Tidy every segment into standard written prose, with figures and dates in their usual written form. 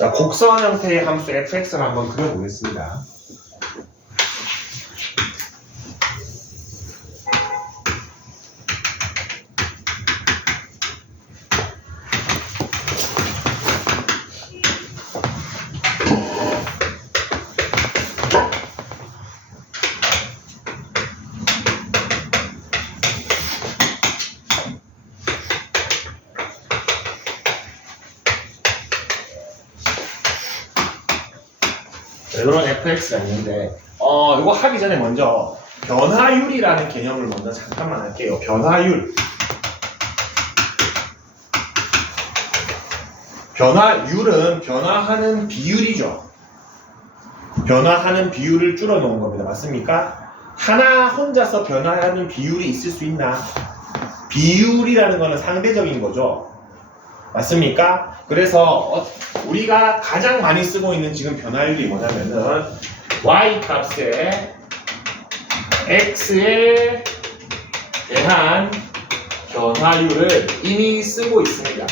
자, 곡선 형태의 함수 fx를 한번 그려보겠습니다. 이런 fx가 있는데 이거 하기 전에 먼저 변화율이라는 개념을 먼저 잠깐만 할게요. 변화율. 변화율은 변화하는 비율이죠. 변화하는 비율을 줄여놓은 겁니다. 맞습니까? 하나 혼자서 변화하는 비율이 있을 수 있나? 비율이라는 거는 상대적인 거죠. 맞습니까? 그래서 우리가 가장 많이 쓰고 있는 지금 변화율이 뭐냐면은 y 값에 x에 대한 변화율을 이미 쓰고 있습니다.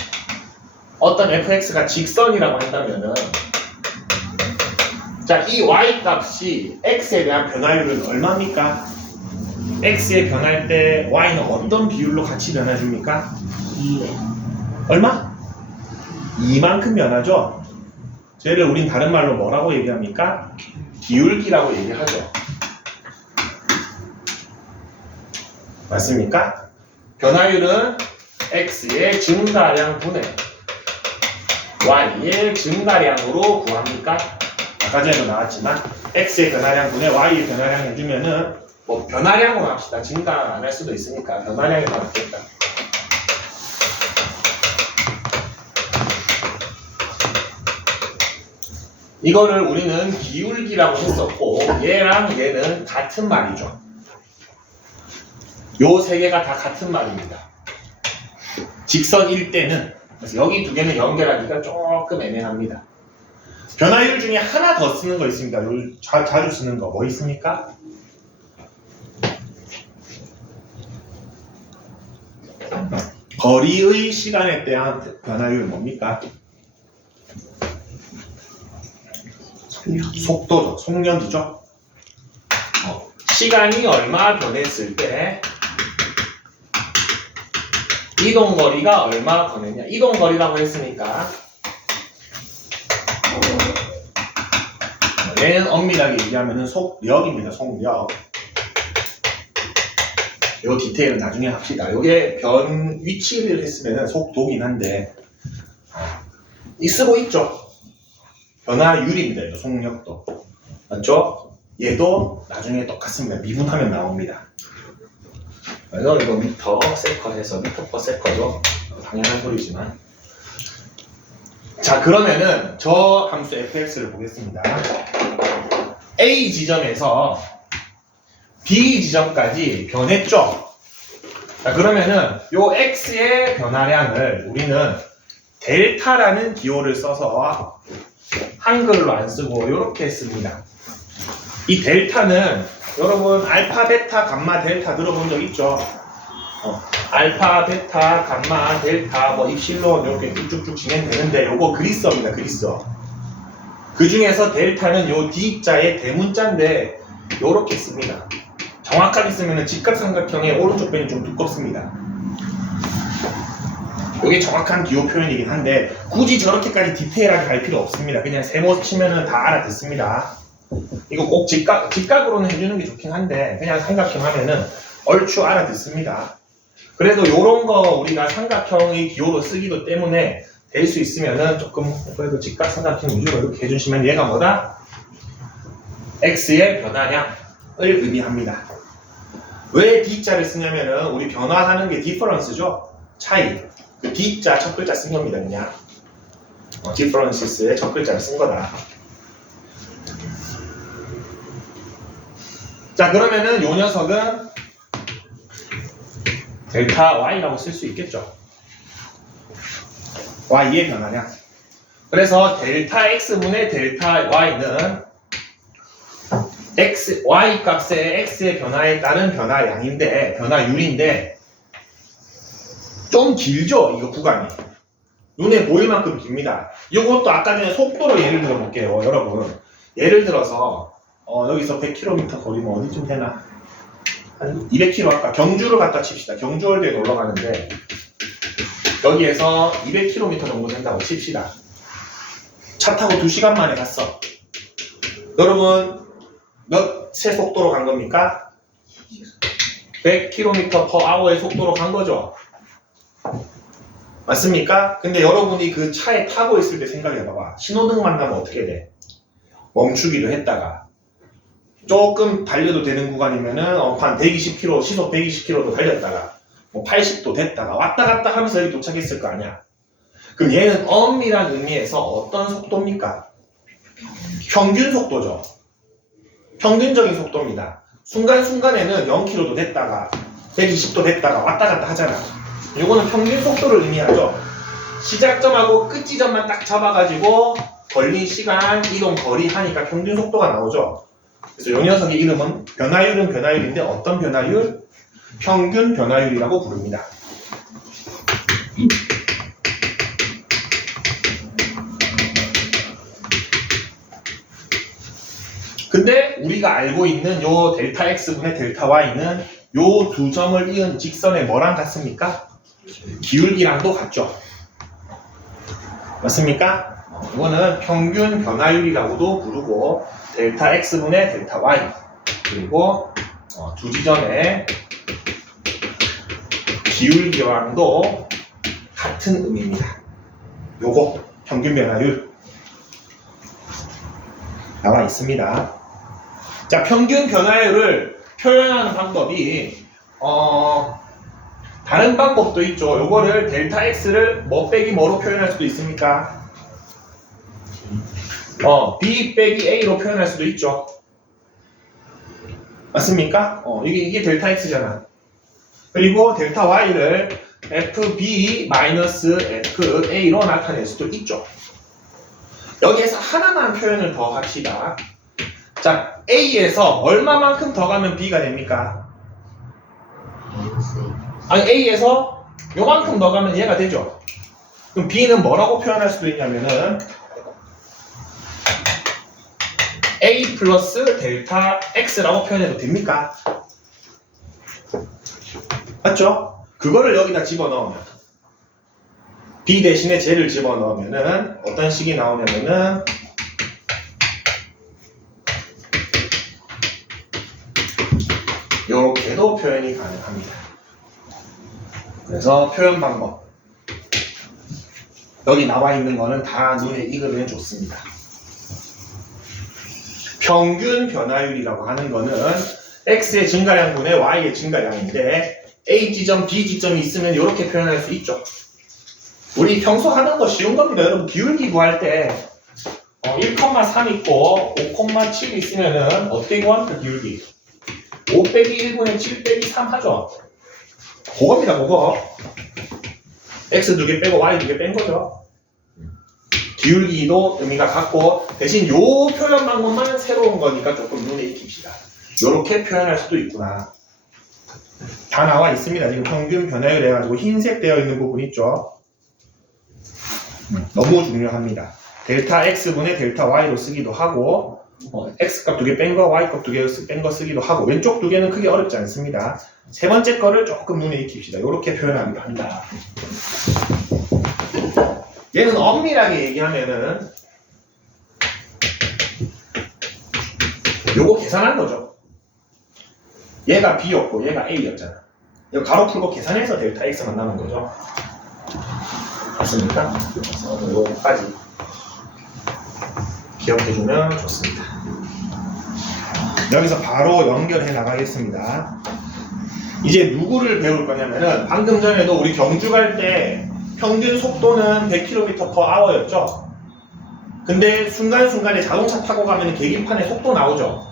어떤 fx가 직선이라고 한다면은 자, 이 y 값이 x에 대한 변화율은 얼마입니까? x에 변할 때 y는 어떤 비율로 같이 변해줍니까? 2에 얼마? 2만큼 변하죠? 쟤를 우린 다른 말로 뭐라고 얘기합니까? 기울기라고 얘기하죠. 맞습니까? 변화율은 x의 증가량 분의 y의 증가량으로 구합니까? 아까 전에도 나왔지만 x의 변화량 분의 y의 변화량 해주면은 뭐 변화량으로 합시다. 증가 안 할 수도 있으니까 변화량이 더 낫겠다. 이거를 우리는 기울기라고 했었고 얘랑 얘는 같은 말이죠. 요 세 개가 다 같은 말입니다. 직선일 때는 그래서 여기 두 개는 연결하기가 조금 애매합니다. 변화율 중에 하나 더 쓰는 거 있습니다. 자주 쓰는 거 뭐 있습니까? 거리의 시간에 대한 변화율 뭡니까? 속도죠. 속력이죠. 시간이 얼마 변했을 때 이동거리가 얼마 변했냐. 이동거리라고 했으니까 얘는 엄밀하게 얘기하면 속력입니다. 속력. 요 디테일은 나중에 합시다. 요게 변 위치를 했으면 속도긴 한데 쓰고 있죠. 변화율입니다. 이거 속력도. 맞죠? 얘도 나중에 똑같습니다. 미분하면 나옵니다. 그래서 이거 미터 세컨 해서 미터 퍼 세컨도 당연한 소리지만. 자, 그러면은 저 함수 fx를 보겠습니다. A 지점에서 B 지점까지 변했죠? 자, 그러면은 요 x의 변화량을 우리는 델타라는 기호를 써서 한글로 안 쓰고 이렇게 씁니다. 이 델타는 여러분 알파, 베타, 감마, 델타 들어본 적 있죠? 알파, 베타, 감마, 델타, 뭐 입실론 이렇게 쭉쭉쭉 진행되는데 요거 그리스어입니다. 그리스어. 그 중에서 델타는 요 D자의 대문자인데 요렇게 씁니다. 정확하게 쓰면 직각삼각형의 오른쪽 변이 좀 두껍습니다. 이게 정확한 기호 표현이긴 한데 굳이 저렇게까지 디테일하게 갈 필요 없습니다. 그냥 세모 치면은 다 알아듣습니다. 이거 꼭 직각으로는 해주는 게 좋긴 한데 그냥 삼각형 하면은 얼추 알아듣습니다. 그래도 요런 거 우리가 삼각형의 기호로 쓰기도 때문에 될 수 있으면은 조금 그래도 직각 삼각형 위주로 이렇게 해주시면 얘가 뭐다? x의 변화량을 의미합니다. 왜 D자를 쓰냐면은 우리 변화하는 게 디퍼런스죠? 차이. 그 D자 첫 글자 쓴 겁니다. 그냥 differences의 첫 글자를 쓴 거다. 자, 그러면은 요 녀석은 델타 y라고 쓸 수 있겠죠. y의 변화량. 그래서 델타 x분의 델타 y는 y 값의 x의 변화에 따른 변화량인데 변화율인데 좀 길죠, 이거 구간이. 눈에 보일 만큼 깁니다. 이것도 아까 전에 속도로 예를 들어 볼게요. 여러분. 예를 들어서 여기서 100km 거리면 어디쯤 되나? 한 200km 아까 경주를 갖다 칩시다. 경주월드에 놀러 가는데 여기에서 200km 정도 된다고 칩시다. 차 타고 2시간 만에 갔어. 여러분 몇의 속도로 간 겁니까? 100km/h의 속도로 간 거죠. 맞습니까? 근데 여러분이 그 차에 타고 있을 때 생각해봐봐. 신호등만 나면 어떻게 돼? 멈추기도 했다가 조금 달려도 되는 구간이면은 한 120km, 시속 120km도 달렸다가 뭐 80도 됐다가 왔다 갔다 하면서 여기 도착했을 거 아니야. 그럼 얘는 엄밀한 의미에서 어떤 속도입니까? 평균 속도죠. 평균적인 속도입니다. 순간순간에는 0km도 됐다가 120도 됐다가 왔다 갔다 하잖아. 이거는 평균 속도를 의미하죠. 시작점하고 끝 지점만 딱 잡아가지고 걸린 시간, 이동 거리 하니까 평균 속도가 나오죠. 그래서 이 녀석의 이름은 변화율은 변화율인데 어떤 변화율? 평균 변화율이라고 부릅니다. 근데 우리가 알고 있는 요 델타 x분의 델타 y는 요 두 점을 이은 직선의 뭐랑 같습니까? 기울기랑도 같죠. 맞습니까? 이거는 평균 변화율이라고도 부르고 델타 x분의 델타 y 그리고 두 지점의 기울기랑도 같은 의미입니다. 요거 평균 변화율 나와 있습니다. 자, 평균 변화율을 표현하는 방법이 다른 방법도 있죠. 요거를 델타 x를 뭐 빼기 뭐로 표현할 수도 있습니까? b 빼기 a로 표현할 수도 있죠. 맞습니까? 이게 델타 x잖아. 그리고 델타 y를 fb fa로 나타낼 수도 있죠. 여기에서 하나만 표현을 더 합시다. 자, a에서 얼마만큼 더 가면 b가 됩니까? 아니, a에서 요만큼 더 가면 얘가 되죠. 그럼 b는 뭐라고 표현할 수도 있냐면은 a 플러스 델타 x라고 표현해도 됩니까? 맞죠? 그거를 여기다 집어넣으면 b 대신에 쟤를 집어넣으면은 어떤 식이 나오냐면은 요렇게도 표현이 가능합니다. 그래서 표현 방법 여기 나와 있는 거는 다 눈에 익으면 좋습니다. 평균 변화율이라고 하는 거는 x의 증가량분의 y의 증가량인데 a 지점, b 지점이 있으면 이렇게 표현할 수 있죠. 우리 평소 하는 거 쉬운 겁니다. 여러분 기울기 구할 때 1,3 있고 5,7 있으면은 어떻게 구합니까? 기울기 5 빼기 1분의 7 빼기 3 하죠. 그겁니다. 그거 x 2개 빼고 y 2개 뺀 거죠. 기울기도 의미가 같고 대신 요 표현 방법만 새로운 거니까 조금 눈에 익힙시다. 요렇게 표현할 수도 있구나. 다 나와 있습니다. 지금 평균 변화율 해가지고 흰색 되어 있는 부분 있죠. 너무 중요합니다. 델타 x분의 델타 y로 쓰기도 하고 x값 2개 뺀 거, y값 2개 뺀 거 쓰기도 하고 왼쪽 2개는 크게 어렵지 않습니다. 세 번째 거를 조금 눈에 익힙시다. 요렇게 표현하기도 한다. 얘는 엄밀하게 얘기하면은 요거 계산한 거죠. 얘가 b였고 얘가 a였잖아. 이거 가로 풀고 계산해서 델타 x만 남은 거죠. 맞습니까? 그래서 요거까지 기억해주면 좋습니다. 여기서 바로 연결해 나가겠습니다. 이제 누구를 배울 거냐면은 방금 전에도 우리 경주 갈 때 평균 속도는 100km/h였죠. 근데 순간순간에 자동차 타고 가면 계기판에 속도 나오죠.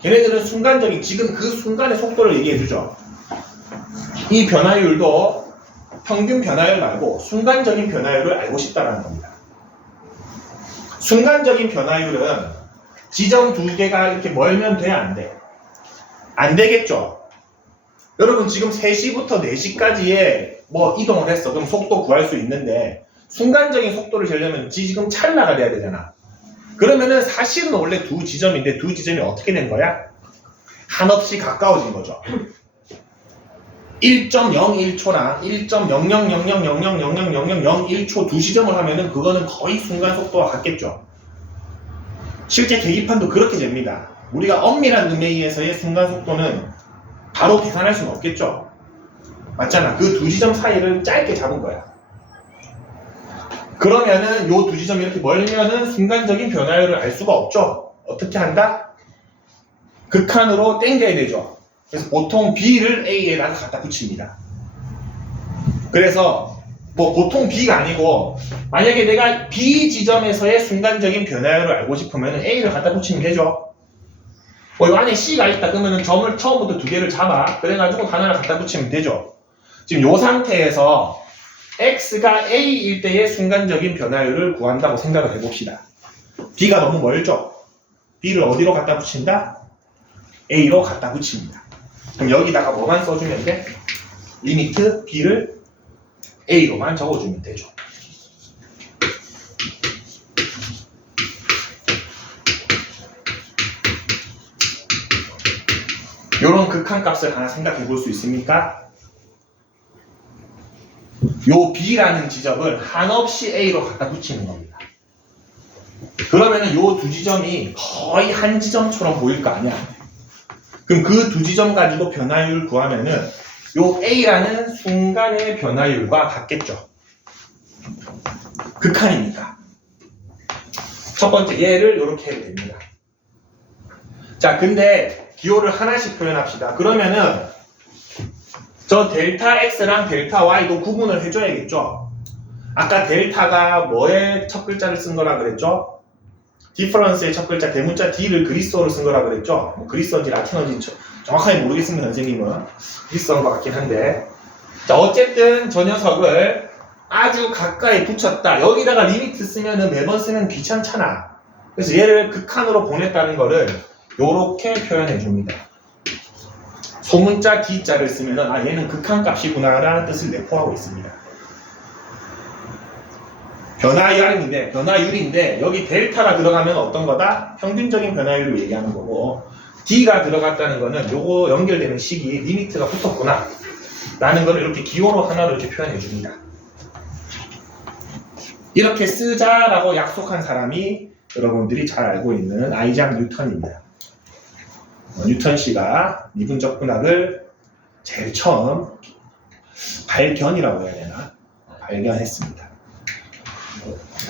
걔네들은 순간적인 지금 그 순간의 속도를 얘기해주죠. 이 변화율도 평균 변화율 말고 순간적인 변화율을 알고 싶다는 겁니다. 순간적인 변화율은 지점 2개가 이렇게 멀면 돼? 안 돼? 안 되겠죠? 여러분 지금 3시부터 4시까지에 뭐 이동을 했어. 그럼 속도 구할 수 있는데 순간적인 속도를 재려면 지금 찰나가 돼야 되잖아. 그러면은 사실은 원래 두 지점인데 두 지점이 어떻게 된 거야? 한없이 가까워진 거죠. 1.01초랑 1.0000000001초 두 지점을 하면은 그거는 거의 순간 속도와 같겠죠. 실제 계기판도 그렇게 됩니다. 우리가 엄밀한 음에 의해서의 순간 속도는 바로 계산할 수는 없겠죠. 맞잖아. 그 두 지점 사이를 짧게 잡은 거야. 그러면은 요 두 지점이 이렇게 멀면은 순간적인 변화율을 알 수가 없죠. 어떻게 한다? 극한으로 당겨야 되죠. 그래서 보통 B를 A에다가 갖다 붙입니다. 그래서 뭐 보통 B가 아니고 만약에 내가 B 지점에서의 순간적인 변화율을 알고 싶으면 A를 갖다 붙이면 되죠. 뭐 이 안에 C가 있다 그러면 점을 처음부터 두 개를 잡아. 그래가지고 하나를 갖다 붙이면 되죠. 지금 이 상태에서 X가 A일 때의 순간적인 변화율을 구한다고 생각을 해봅시다. B가 너무 멀죠? B를 어디로 갖다 붙인다? A로 갖다 붙입니다. 그럼 여기다가 뭐만 써주면 돼? 리미트 B를 A로만 적어주면 되죠. 요런 극한값을 하나 생각해 볼 수 있습니까? 요 B라는 지점을 한없이 A로 갖다 붙이는 겁니다. 그러면은 요 두 지점이 거의 한 지점처럼 보일 거 아니야. 그럼 그 두 지점 가지고 변화율 구하면은 요 A라는 순간의 변화율과 같겠죠. 극한이니까. 첫 번째 얘를 이렇게 해도 됩니다. 자, 근데 기호를 하나씩 표현합시다. 그러면은 저 델타 X랑 델타 Y도 구분을 해줘야겠죠. 아까 델타가 뭐의 첫 글자를 쓴 거라 그랬죠? 디퍼런스의 첫 글자 대문자 D를 그리스어로 쓴 거라 그랬죠? 뭐 그리스어인지 라틴어인지 정확하게 모르겠습니다. 선생님은 그리스어인 것 같긴 한데, 자 어쨌든 저 녀석을 아주 가까이 붙였다. 여기다가 리미트 쓰면은 매번 쓰면 귀찮잖아. 그래서 얘를 극한으로 보냈다는 거를 요렇게 표현해 줍니다. 소문자 D자를 쓰면은 아 얘는 극한값이구나 라는 뜻을 내포하고 있습니다. 변화율인데 여기 델타가 들어가면 어떤 거다? 평균적인 변화율을 얘기하는 거고, D가 들어갔다는 거는 요거 연결되는 식이 리미트가 붙었구나 라는 거를 이렇게 기호로 하나로 이렇게 표현해 줍니다. 이렇게 쓰자라고 약속한 사람이 여러분들이 잘 알고 있는 아이작 뉴턴입니다. 뉴턴 씨가 미분적 분학을 제일 처음 발견이라고 해야 되나? 발견했습니다.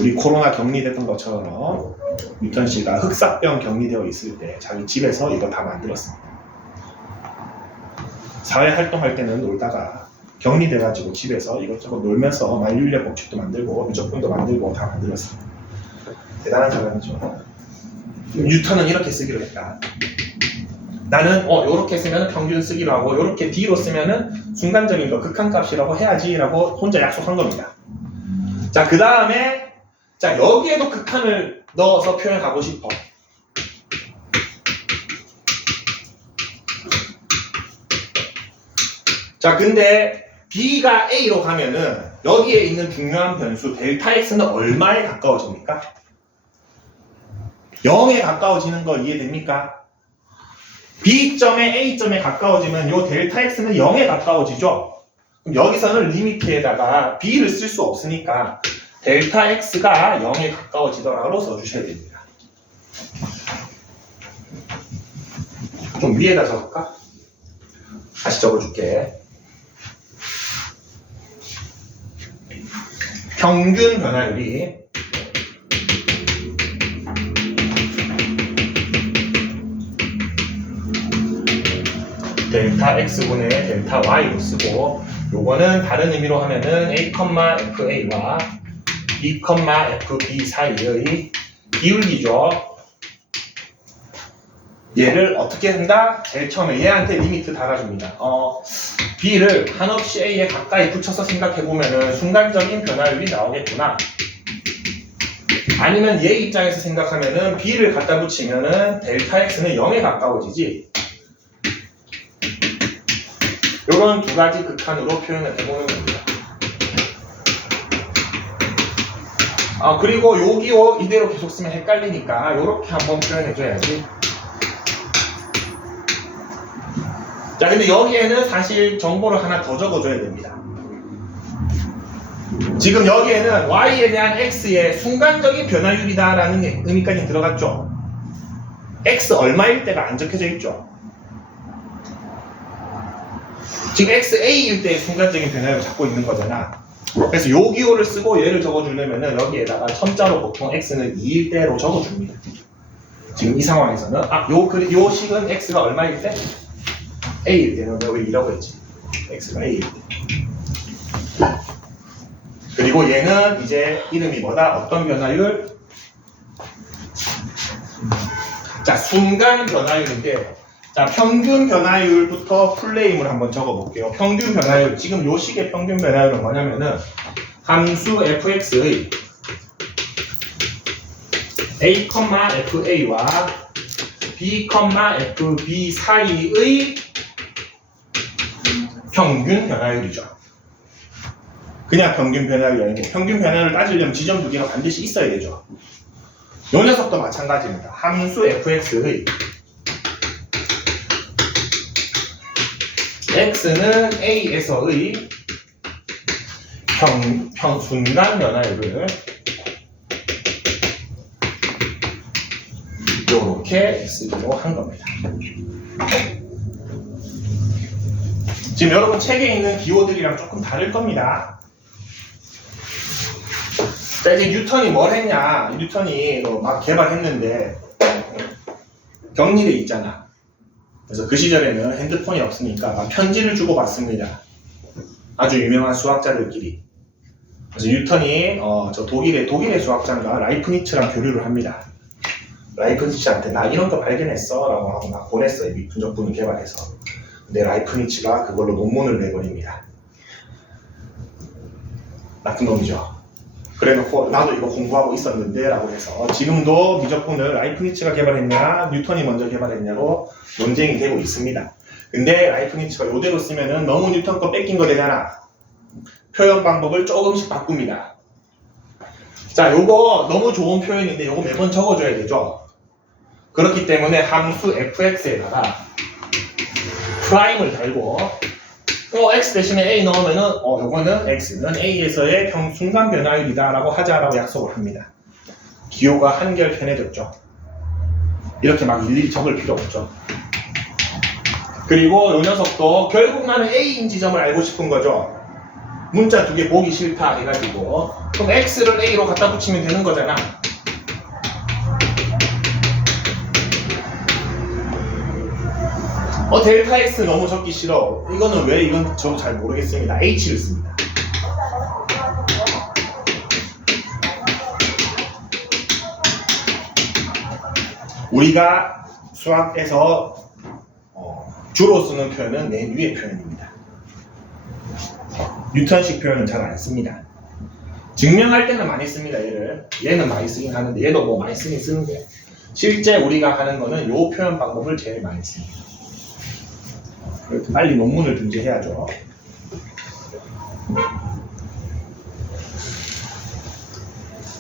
우리 코로나 격리됐던 것처럼 뉴턴 씨가 흑사병 격리되어 있을 때 자기 집에서 이거 다 만들었습니다. 사회 활동할 때는 놀다가 격리돼가지고 집에서 이것저것 놀면서 만율력 법칙도 만들고 미적분도 만들고 다 만들었습니다. 대단한 사람이죠. 뉴턴은 이렇게 쓰기로 했다. 나는 요렇게 쓰면 평균 쓰기로 하고 요렇게 D로 쓰면은 순간적인 거 극한값이라고 해야지 라고 혼자 약속한 겁니다. 자, 그 다음에 자 여기에도 극한을 넣어서 표현하고 싶어. 자, 근데 B가 A로 가면은 여기에 있는 중요한 변수 델타 X는 얼마에 가까워집니까? 0에 가까워지는 거 이해됩니까? B점에 A점에 가까워지면 요 델타 X는 0에 가까워지죠? 그럼 여기서는 리미트에다가 B를 쓸 수 없으니까 델타 X가 0에 가까워지더라로 써주셔야 됩니다. 좀 위에다 적을까? 다시 적어줄게. 평균 변화율이 델타 X분의 델타 Y로 쓰고, 요거는 다른 의미로 하면은 A, FA와 B, FB 사이의 기울기죠. 얘를 어떻게 한다? 제일 처음에 얘한테 리미트 달아줍니다. B를 한없이 A에 가까이 붙여서 생각해보면은 순간적인 변화율이 나오겠구나. 아니면 얘 입장에서 생각하면은 B를 갖다 붙이면은 델타 X는 0에 가까워지지. 요런 두 가지 극한으로 표현을 해보는 겁니다. 그리고 요 기호 이대로 계속 쓰면 헷갈리니까 요렇게 한번 표현해줘야지. 자, 근데 여기에는 사실 정보를 하나 더 적어줘야 됩니다. 지금 여기에는 y에 대한 x의 순간적인 변화율이다라는 의미까지 들어갔죠. x 얼마일 때가 안 적혀져 있죠. 지금 xa일 때의 순간적인 변화율을 잡고 있는 거잖아. 그래서 요 기호를 쓰고 얘를 적어주려면은 여기에다가 첨자로 보통 x는 2일 때로 적어줍니다. 지금 이 상황에서는 요 식은 x가 얼마일 때? a일 때는 내가 왜 2라고 했지? x가 a일 때. 그리고 얘는 이제 이름이 뭐다? 어떤 변화율? 자, 순간 변화율인데, 자, 평균 변화율부터 풀네임을 한번 적어볼게요. 평균 변화율, 지금 요 식의 평균 변화율은 뭐냐면은 함수 fx의 a, fa와 b, fb 사이의 평균 변화율이죠. 그냥 평균 변화율이 아니고 평균 변화율을 따지려면 지점 두 개가 반드시 있어야 되죠. 요 녀석도 마찬가지입니다. 함수 fx의 x는 a에서의 순간 변화율을 이렇게 쓰기로 한 겁니다. 지금 여러분 책에 있는 기호들이랑 조금 다를 겁니다. 자, 이제 뉴턴이 뭘 했냐? 뉴턴이 막 개발했는데 격리돼 있잖아. 그래서 그 시절에는 핸드폰이 없으니까 막 편지를 주고받습니다. 아주 유명한 수학자들끼리. 그래서 뉴턴이 저 독일의 수학자인가 라이프니츠랑 교류를 합니다. 라이프니츠한테 나 이런 거 발견했어 라고 하고 막 보냈어요. 이 분적분을 개발해서. 근데 라이프니츠가 그걸로 논문을 내버립니다. 나쁜 놈이죠. 그래놓고 나도 이거 공부하고 있었는데 라고 해서 지금도 미적분을 라이프니츠가 개발했냐 뉴턴이 먼저 개발했냐로 논쟁이 되고 있습니다. 근데 라이프니츠가 이대로 쓰면은 너무 뉴턴 거 뺏긴 거 되잖아. 표현 방법을 조금씩 바꿉니다. 자, 요거 너무 좋은 표현인데 요거 매번 적어줘야 되죠. 그렇기 때문에 함수 fx에다가 프라임을 달고 x 대신에 a 넣으면은 요거는 x는 a에서의 순간 변화율이다 라고 하자라고 약속을 합니다. 기호가 한결 편해졌죠. 이렇게 막 일일이 적을 필요 없죠. 그리고 요 녀석도 결국 나는 a인 지점을 알고 싶은 거죠. 문자 두 개 보기 싫다 해가지고 그럼 x를 a로 갖다 붙이면 되는 거잖아. 델타 x 너무 적기 싫어. 이거는 왜 이건 저도 잘 모르겠습니다. h를 씁니다. 우리가 수학에서 주로 쓰는 표현은 맨 위의 표현입니다. 뉴턴식 표현은 잘 안 씁니다. 증명할 때는 많이 씁니다. 얘는 많이 쓰긴 하는데 얘도 뭐 많이 쓰긴 쓰는데 실제 우리가 하는 거는 요 표현 방법을 제일 많이 씁니다. 빨리 논문을 등재해야죠.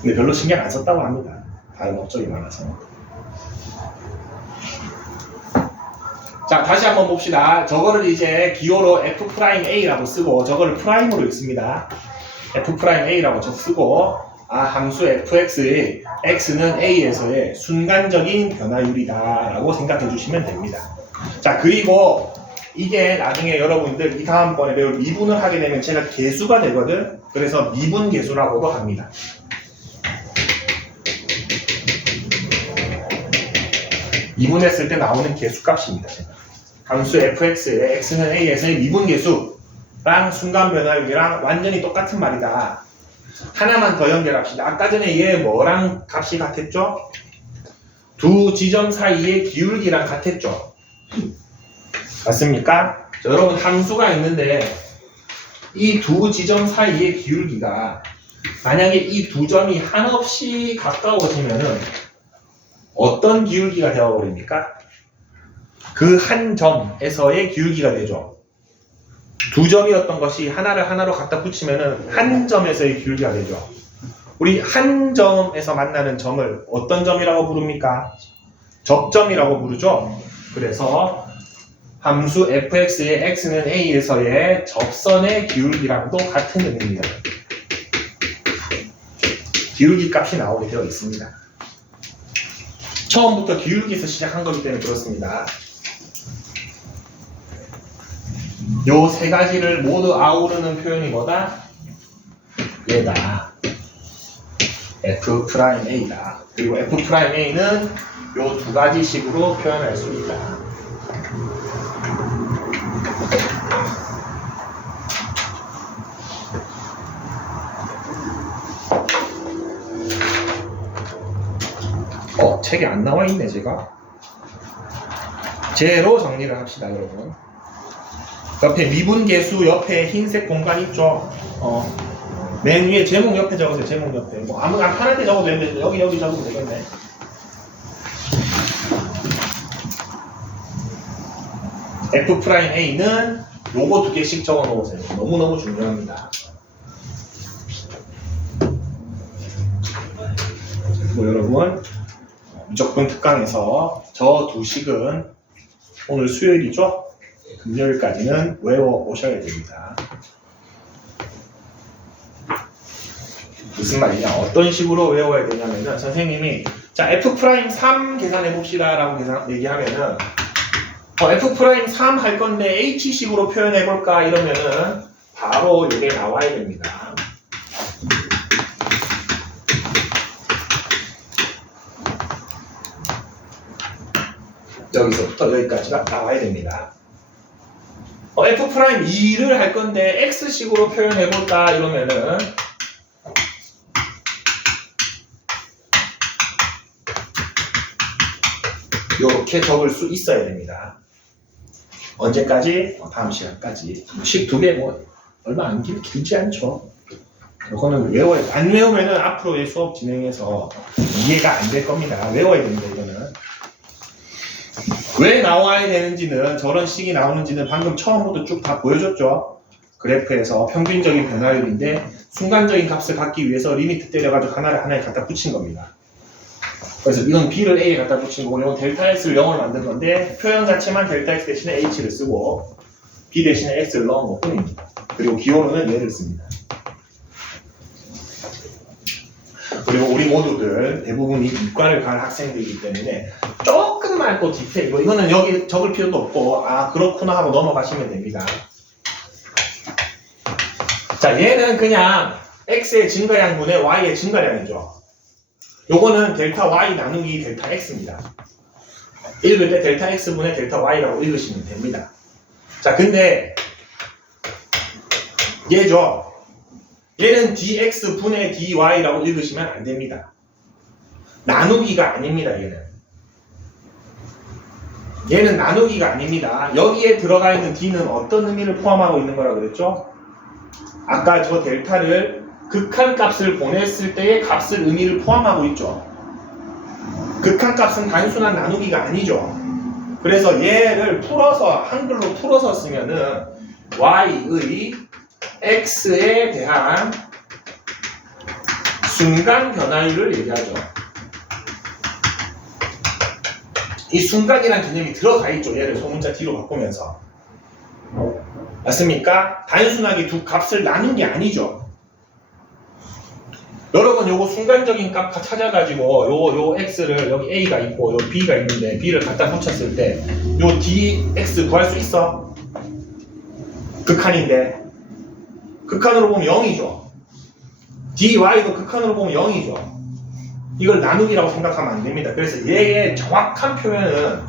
근데 별로 신경 안 썼다고 합니다. 다른 업적이 많아서. 자, 다시 한번 봅시다. 저거를 이제 기호로 f'a라고 쓰고 저거를 프라임으로 읽습니다. f'a라고 쓰고 함수 fx의 x는 a에서의 순간적인 변화율이다 라고 생각해 주시면 됩니다. 자, 그리고 이게 나중에 여러분들 이 다음번에 배울 미분을 하게 되면 제가 개수가 되거든. 그래서 미분 개수라고도 합니다. 미분했을 때 나오는 개수값입니다. 함수 fx의 x는 a에서의 미분 개수랑 순간 변화율이랑 완전히 똑같은 말이다. 하나만 더 연결합시다. 아까 전에 얘 뭐랑 값이 같았죠? 두 지점 사이의 기울기랑 같았죠? 맞습니까? 자, 여러분 함수가 있는데 이 두 지점 사이의 기울기가 만약에 이 두 점이 한없이 가까워지면은 어떤 기울기가 되어버립니까? 그 한 점에서의 기울기가 되죠. 두 점이었던 것이 하나를 하나로 갖다 붙이면은 한 점에서의 기울기가 되죠. 우리 한 점에서 만나는 점을 어떤 점이라고 부릅니까? 접점이라고 부르죠. 그래서 함수 fx의 x는 a에서의 접선의 기울기랑도 같은 의미입니다. 기울기 값이 나오게 되어 있습니다. 처음부터 기울기에서 시작한 거기 때문에 그렇습니다. 요 세 가지를 모두 아우르는 표현이 뭐다? 얘다. F'A다. 그리고 F'A는 요 두 가지 식으로 표현할 수 있다. 책에 안 나와 있네, 제가. 제로 정리를 합시다, 여러분. 옆에 미분계수 옆에 흰색 공간 있죠? 맨 위에 제목 옆에 적으세요, 제목 옆에. 뭐 아무나 편할 때 적어도 되는데, 여기 적으면 되겠네. F'A는 요거 두 개씩 적어 놓으세요. 너무너무 중요합니다. 그리고 여러분, 무조건 특강에서 저 두 식은 오늘 수요일이죠? 금요일까지는 외워 오셔야 됩니다. 무슨 말이냐? 어떤 식으로 외워야 되냐면은 선생님이 자 F'3 계산해 봅시다 라고 얘기하면은 F'3 할 건데 H식으로 표현해 볼까 이러면은 바로 이게 나와야 됩니다. 여기서부터 여기까지가 나와야 됩니다. F'2를 할 건데 X식으로 표현해 볼까 이러면은 이렇게 적을 수 있어야 됩니다. 언제까지? 다음 시간까지. 식 두 개 뭐 얼마 안 길지 않죠. 이거는 외워야 돼. 안 외우면은 앞으로의 수업 진행해서 이해가 안 될 겁니다. 외워야 됩니다. 이거는. 왜 나와야 되는지는 저런 식이 나오는지는 방금 처음부터 쭉 다 보여줬죠. 그래프에서 평균적인 변화율인데 순간적인 값을 갖기 위해서 리미트 때려가지고 하나를 하나에 갖다 붙인 겁니다. 그래서 이건 B를 A에 갖다 붙인 거고 이건 델타 X를 0을 만든 건데 표현 자체만 델타 X 대신에 H를 쓰고 B 대신에 X를 넣은 것 뿐입니다. 그리고 기호로는 얘를 씁니다. 그리고 우리 모두들 대부분이 이과를 갈 학생들이기 때문에 조금만 또 디테일 이거는 여기 적을 필요도 없고 아 그렇구나 하고 넘어가시면 됩니다. 자 얘는 그냥 X의 증가량분의 Y의 증가량이죠. 요거는 델타 Y 나누기 델타 X입니다. 읽을 때 델타 X분의 델타 Y라고 읽으시면 됩니다. 자 근데 얘죠. 얘는 dx분의 dy라고 읽으시면 안 됩니다. 나누기가 아닙니다. 얘는 나누기가 아닙니다. 여기에 들어가 있는 d는 어떤 의미를 포함하고 있는 거라고 그랬죠? 아까 저 델타를 극한값을 보냈을 때의 값을 의미를 포함하고 있죠. 극한값은 단순한 나누기가 아니죠. 그래서 얘를 풀어서 한글로 풀어서 쓰면은 y의 x에 대한 순간 변화율을 얘기하죠. 이 순간이라는 개념이 들어가 있죠. 얘를 소문자 뒤로 바꾸면서. 맞습니까? 단순하게 두 값을 나눈 게 아니죠. 여러분 요거 순간적인 값 찾아가지고 요 x를 여기 a가 있고 요 b가 있는데 b를 갖다 붙였을 때 요 dx 구할 수 있어? 극한인데 극한으로 보면 0이죠. dy도 극한으로 보면 0이죠. 이걸 나누기라고 생각하면 안 됩니다. 그래서 얘의 정확한 표현은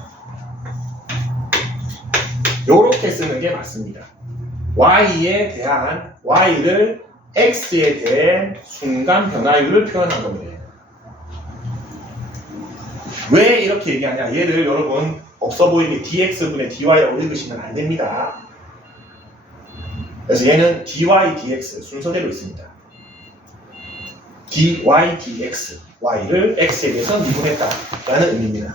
요렇게 쓰는 게 맞습니다. y에 대한 y를 x에 대한 순간 변화율을 표현한 겁니다. 왜 이렇게 얘기하냐? 얘를 여러분 없어 보이게 dx분의 dy라고 읽으시면 안 됩니다. 그래서 얘는 dy, dx 순서대로 있습니다. dy, dx y를 x에 대해서 미분했다 라는 의미입니다.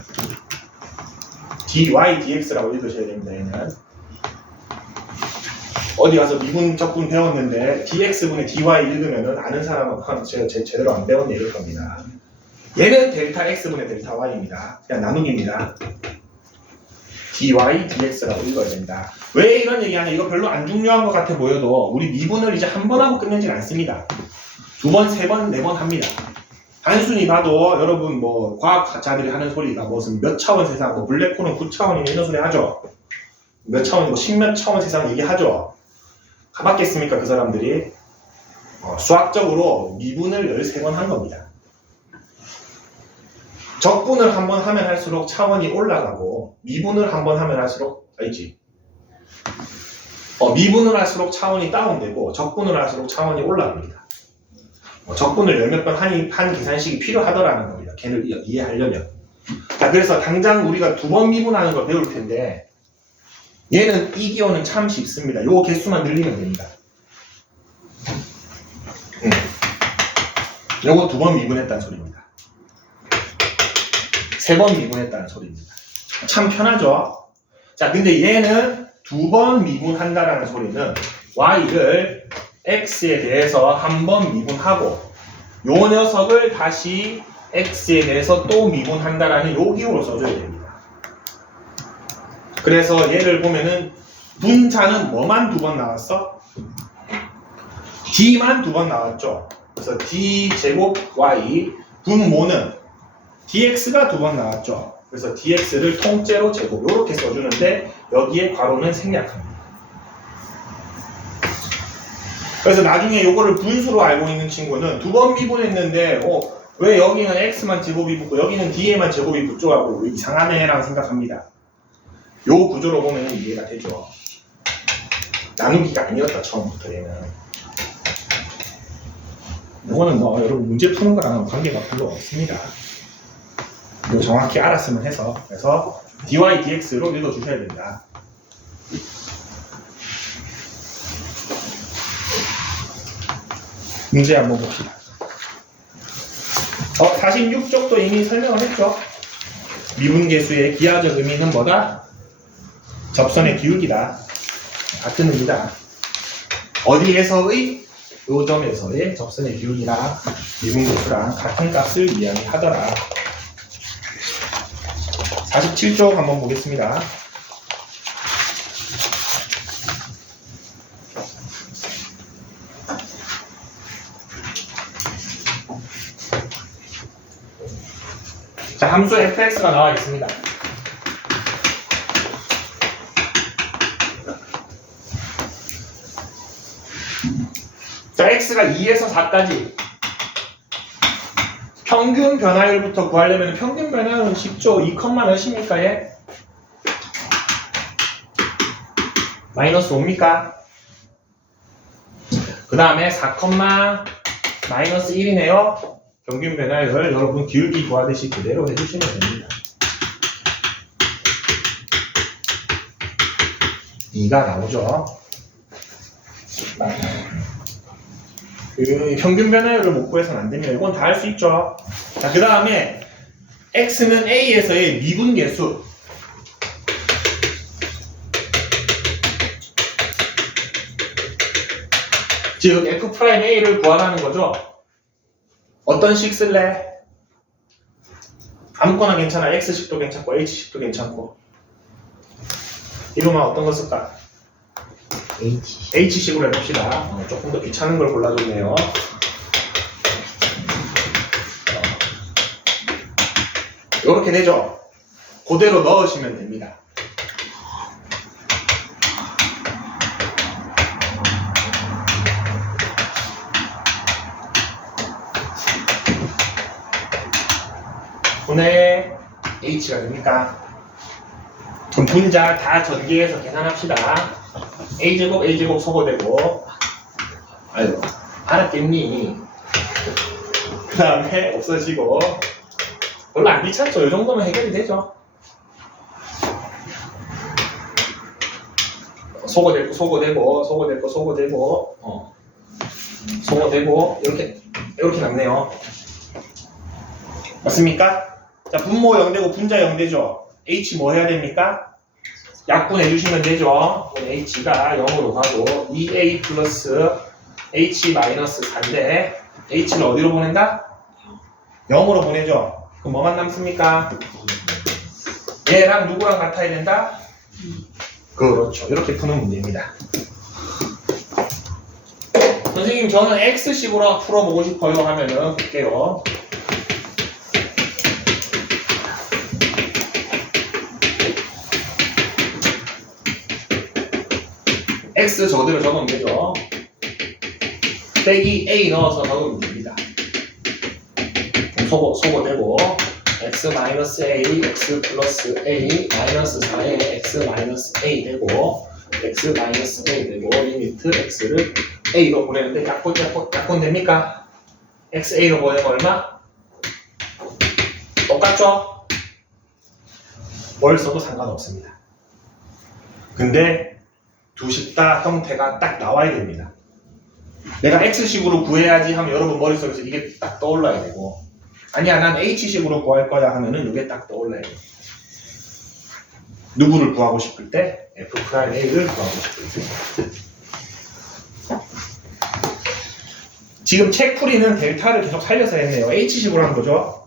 dy, dx라고 읽으셔야 됩니다. 얘는 어디 가서 미분 적분 배웠는데 dx분의 dy 읽으면은 아는 사람은 제가 제대로 안 배웠네 이럴 겁니다. 얘는 델타 x분의 델타 y입니다. 그냥 나누기입니다. dy dx라고 읽어야 됩니다. 왜 이런 얘기하냐? 이거 별로 안 중요한 것 같아 보여도 우리 미분을 이제 한 번 하고 끝내진 않습니다. 두 번, 세 번, 네 번 합니다. 단순히 봐도 여러분 뭐 과학자들이 하는 소리가 무슨 몇 차원 세상, 뭐 블랙홀은 9차원이나 이런 소리 하죠. 몇 차원, 뭐 10몇 차원 세상 얘기하죠. 가봤겠습니까 그 사람들이? 수학적으로 미분을 13번 한 겁니다. 적분을 한 번 하면 할수록 차원이 올라가고 미분을 한 번 하면 할수록 알지? 미분을 할수록 차원이 다운되고 적분을 할수록 차원이 올라갑니다. 적분을 열몇 번 한 계산식이 필요하더라는 겁니다. 걔를 이해하려면. 자, 그래서 당장 우리가 두 번 미분하는 걸 배울 텐데 얘는 이 기호는 참 쉽습니다. 요 개수만 늘리면 됩니다. 요거 두 번 미분했다는 소리입니다. 세 번 미분했다는 소리입니다. 참 편하죠? 자, 근데 얘는 두 번 미분한다라는 소리는 y를 x에 대해서 한 번 미분하고 요 녀석을 다시 x에 대해서 또 미분한다라는 요 기호로 써줘야 됩니다. 그래서 얘를 보면은 분자는 뭐만 두 번 나왔어? d만 두 번 나왔죠. 그래서 d 제곱 y 분모는 dx가 두 번 나왔죠. 그래서 dx를 통째로 제곱 이렇게 써주는데 여기에 괄호는 생략합니다. 그래서 나중에 요거를 분수로 알고 있는 친구는 두 번 미분했는데 왜 여기는 x만 제곱이 붙고 여기는 d에만 제곱이 붙죠 하고 이상하네 라고 생각합니다. 요 구조로 보면 이해가 되죠. 나누기가 아니었다 처음부터 얘는. 요거는 뭐 여러분 문제 푸는 거랑 관계가 별로 없습니다. 이거 정확히 알았으면 해서. 그래서 dy dx로 읽어주셔야 됩니다. 문제 한번 봅시다. 46쪽도 이미 설명을 했죠. 미분계수의 기하적 의미는 뭐다? 접선의 기울기다. 같은 의미다. 어디에서의? 요 점에서의 접선의 기울기랑 미분계수랑 같은 값을 이야기하더라. 47쪽 한번 보겠습니다. 자, 함수 fx가 나와 있습니다. 자, x가 2에서 4까지 평균 변화율부터 구하려면 평균 변화율은 쉽죠. 2, 몇입니까 얘? 마이너스 5입니까? 그 다음에 4, 마이너스 1이네요. 평균 변화율을 여러분 기울기 구하듯이 그대로 해주시면 됩니다. 2가 나오죠. 평균 변화율을 못 구해서는 안 됩니다. 이건 다 할 수 있죠. 자, 그 다음에 x는 a에서의 미분계수. 즉 f'a를 구하라는 거죠. 어떤 식 쓸래? 아무거나 괜찮아. x식도 괜찮고 h식도 괜찮고. 이름은 어떤 거 쓸까? H식으로 해봅시다. 조금 더 귀찮은 걸 골라줬네요. 이렇게 되죠? 그대로 넣으시면 됩니다. 분의 H가 됩니까? 그럼 분자 다 전개해서 계산합시다. A제곱 소거되고, 아유, 알았겠니? 그 다음에 없어지고, 별로 안 귀찮죠? 이 정도면 해결이 되죠. 소거되고, 이렇게 남네요. 맞습니까? 자, 분모 0되고 분자 0되죠? H 뭐 해야 됩니까? 약분해 주시면 되죠. h가 0으로 가고 2a 플러스 h 마이너스 4인데 h를 어디로 보낸다? 0으로 보내죠. 그럼 뭐만 남습니까? 얘랑 누구랑 같아야 된다? 그렇죠. 이렇게 푸는 문제입니다. 선생님 저는 x식으로 풀어보고 싶어요 하면은 볼게요. x 저대로 적으면 되죠. 빼기 a 넣어서 적으면 됩니다. 소거되고 x 마이너스 a, x 플러스 a, 마이너스 4에 x 마이너스 a 되고 x 마이너스 a 되고 리미트 x를 a로 보내는데 약분 됩니까? x a로 보내면 얼마? 똑같죠? 뭘 써도 상관없습니다. 근데 두식 다 형태가 딱 나와야 됩니다. 내가 x식으로 구해야지 하면 여러분 머릿속에서 이게 딱 떠올라야 되고 아니야 난 h식으로 구할 거야 하면은 이게 딱 떠올라야 돼요. 누구를 구하고 싶을 때 f'a를 구하고 싶을 때 지금 책 풀이는 델타를 계속 살려서 했네요. h식으로 한 거죠.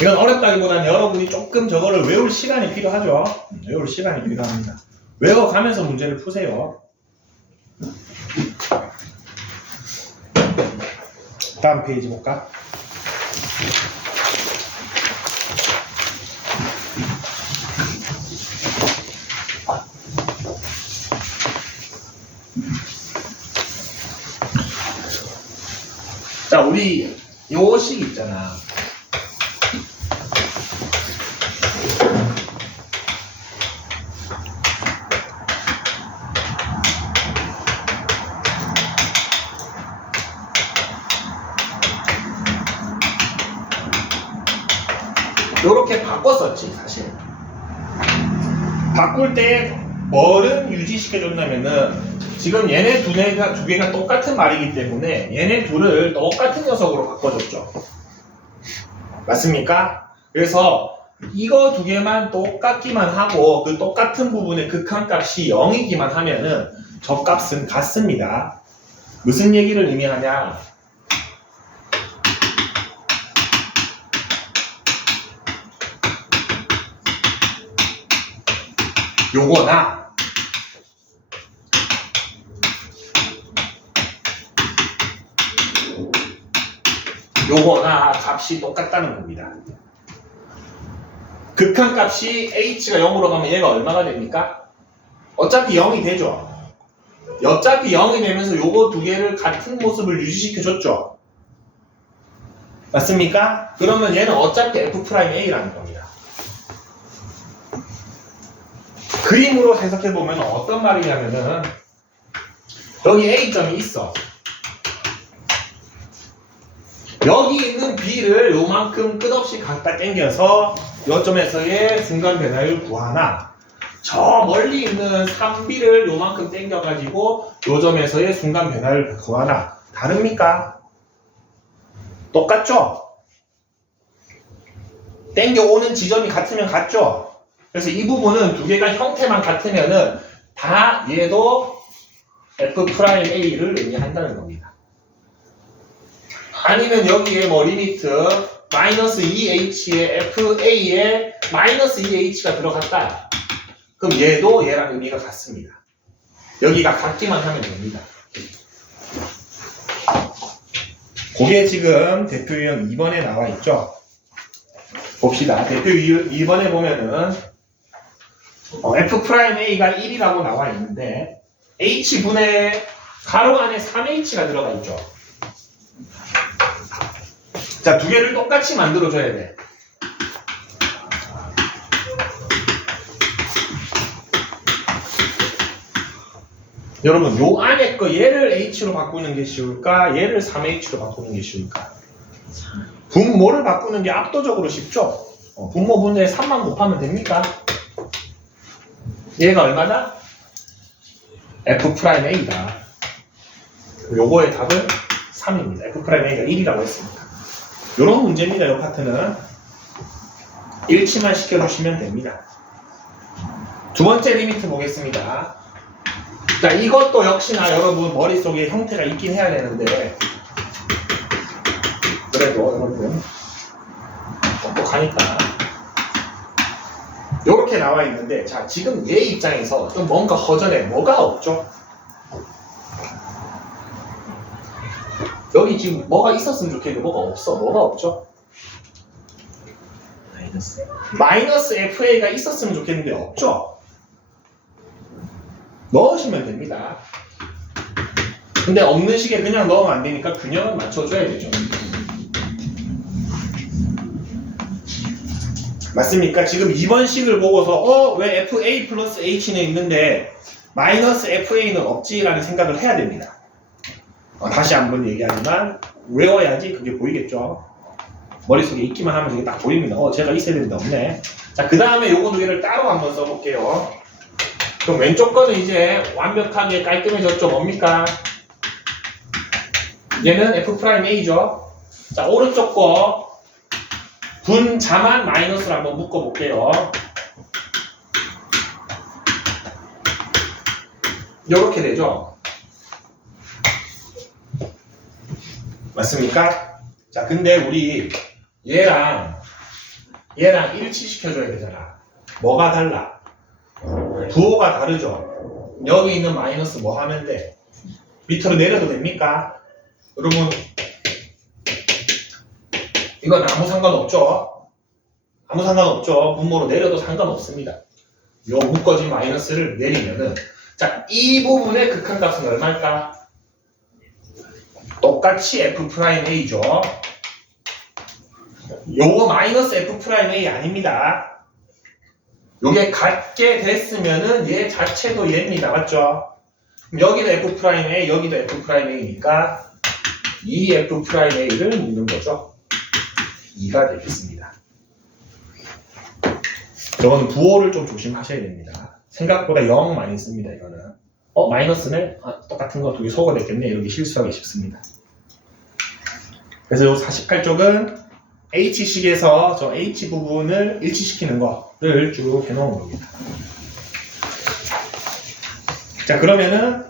이건 어렵다기보다는 여러분이 조금 저거를 외울 시간이 필요하죠. 외울 시간이 필요합니다. 외워가면서 문제를 푸세요. 다음 페이지 볼까? 자, 우리 요 식 있잖아. 요렇게 바꿨었지 사실. 바꿀 때 뭐를 유지시켜줬냐면은 지금 얘네 두 개가 똑같은 말이기 때문에 얘네 둘을 똑같은 녀석으로 바꿔줬죠. 맞습니까? 그래서 이거 두 개만 똑같기만 하고 그 똑같은 부분의 극한값이 0이기만 하면은 저 값은 같습니다. 무슨 얘기를 의미하냐? 요거나 요거나 값이 똑같다는 겁니다. 극한값이 h가 0으로 가면 얘가 얼마가 됩니까? 어차피 0이 되죠. 어차피 0이 되면서 요거 두 개를 같은 모습을 유지시켜줬죠. 맞습니까? 그러면 얘는 어차피 f'a라는 겁니다. 그림으로 해석해보면 어떤 말이냐면은 여기 A점이 있어. 여기 있는 B를 요만큼 끝없이 갖다 당겨서 요점에서의 순간 변화를 구하나 저 멀리 있는 3B를 요만큼 당겨가지고 요점에서의 순간 변화를 구하나 다릅니까? 똑같죠? 당겨오는 지점이 같으면 같죠? 그래서 이 부분은 두 개가 형태만 같으면은 다 얘도 f'a를 의미한다는 겁니다. 아니면 여기에 뭐 리미트 마이너스 2h에 fa에 마이너스 2h가 들어갔다. 그럼 얘도 얘랑 의미가 같습니다. 여기가 같기만 하면 됩니다. 그게 지금 대표 유형 2번에 나와 있죠. 봅시다. 대표 유형 2번에 보면은 f'a가 1이라고 나와 있는데 h분의 가로 안에 3h가 들어가 있죠. 자, 두 개를 똑같이 만들어줘야 돼. 여러분, 요 안에 거 얘를 h로 바꾸는 게 쉬울까? 얘를 3h로 바꾸는 게 쉬울까? 분모를 바꾸는 게 압도적으로 쉽죠? 분모 분모에 3만 곱하면 됩니까? 얘가 얼마다? f'a다. 요거의 답은 3입니다. f'a가 1이라고 했습니다. 요런 문제입니다. 요 파트는. 일치만 시켜주시면 됩니다. 두 번째 리미트 보겠습니다. 자, 이것도 역시나 여러분 머릿속에 형태가 있긴 해야 되는데 그래도 여러분 똑똑하니까 이렇게 나와 있는데, 자, 지금 얘 입장에서 좀 뭔가 허전해. 뭐가 없죠? 여기 지금 뭐가 있었으면 좋겠는데 뭐가 없어. 뭐가 없죠? 마이너스 FA가 있었으면 좋겠는데 없죠? 넣으시면 됩니다. 근데 없는 식에 그냥 넣으면 안 되니까 균형을 맞춰줘야 되죠. 맞습니까? 지금 2번 식을 보고서 왜 FA 플러스 H는 있는데 마이너스 FA는 없지라는 생각을 해야 됩니다. 다시 한번 얘기하지만 외워야지 그게 보이겠죠. 머릿속에 있기만 하면 이게 딱 보입니다. 제가 있어야 되는데 없네. 자, 그 다음에 요거 두 개를 따로 한번 써볼게요. 그럼 왼쪽 거는 이제 완벽하게 깔끔해졌죠. 뭡니까? 얘는 F'A죠. 자, 오른쪽 거 분자만 마이너스를 한번 묶어볼게요. 이렇게 되죠. 맞습니까? 자, 근데 우리 얘랑 일치시켜줘야 되잖아. 뭐가 달라? 부호가 다르죠. 여기 있는 마이너스 뭐 하면 돼? 밑으로 내려도 됩니까? 여러분, 이건 아무 상관없죠. 아무 상관없죠. 분모로 내려도 상관없습니다. 요 묶어진 마이너스를 내리면은, 자, 이 부분의 극한값은 얼마일까? 똑같이 F'A죠. 요거 마이너스 F'A 아닙니다. 요게 같게 됐으면은 얘 자체도 얘입니다. 맞죠? 여기도 F'A, 여기도 F'A니까 이 F'A를 묶는 거죠. 2가 되겠습니다. 저거는 부호를 좀 조심하셔야 됩니다. 생각보다 0 많이 씁니다. 이거는 마이너스네? 똑같은 거 두 개 섞어냈겠네. 이렇게 실수하기 쉽습니다. 그래서 요 48쪽은 H식에서 저 H 부분을 일치시키는 거를 쭉 해놓은 겁니다. 자, 그러면은